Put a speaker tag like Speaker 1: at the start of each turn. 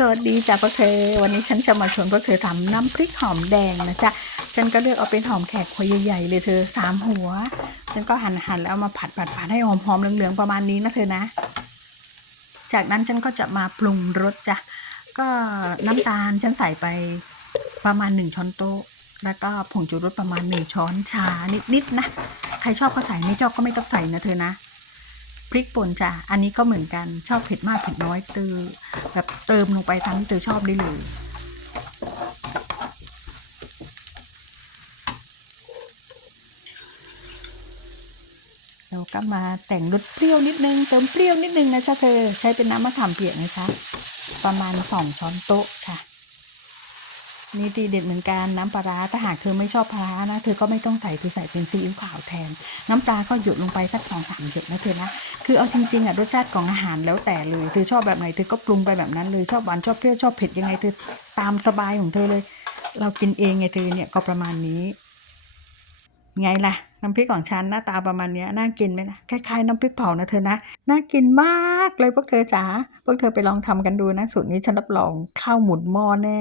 Speaker 1: สวัสดีจ้ะพวกเธอวันนี้ฉันจะมาชวนพวกเธอทำน้ำพริกหอมแดงนะจ๊ะฉันก็เลือกเอาเป็นหอมแขกหัวใหญ่ๆเลยเธอสามหัว ฉันก็หั่นหั่นแล้วเอามาผัดผัดผัดให้หอมๆเหลืองๆประมาณนี้นะเธอนะ จากนั้นฉันก็จะมาปรุงรสจ้ะก็น้ำตาลฉันใส่ไปประมาณหนึ่งช้อนโต๊ะ แล้วก็ผงชูรสประมาณหนึ่งช้อนชานิดๆนะใครชอบก็ใส่ไม่ชอบก็ไม่ต้องใส่นะเธอนะ พริกป่นจ้ะ อันนี้ก็เหมือนกันชอบเผ็ดมากเผ็ดน้อยเติมแบบเติมลงไปตามที่เธอชอบได้เลย เราก็มาแต่งรสเปรี้ยวนิดนึง เติมเปรี้ยวนิดนึงนะจ๊ะเธอ ใช้เป็นน้ำมะขามเปียกนะคะประมาณสองช้อนโต๊ะค่ะ นี่ทีเด็ดเหมือนกันน้ำปลาถ้าหากเธอไม่ชอบปลานะเธอก็ไม่ต้องใส่เธอใส่เป็นซีอิ๊วขาวแทน น้ำปลาก็หยดลงไปสักสองสามหยดนะเธอนะคือเอาจริงๆอะรสชาติของอาหารแล้วแต่เลยเธอชอบแบบไหนเธอก็ปรุงไปแบบนั้นเลยชอบหวานชอบเปรี้ยวชอบเผ็ดยังไงเธอตามสบายของเธอเลย เรากินเองไงเธอเนี่ยก็ประมาณนี้ ไงล่ะน้ำพริกของฉันหน้าตาประมาณนี้น่ากินไหมนะคล้ายๆน้ำพริกเผานะเธอนะน่ากินมากเลยพวกเธอจ๋าพวกเธอไปลองทำกันดูนะสูตรนี้ฉันรับรองข้าวหมุนหม้อแน่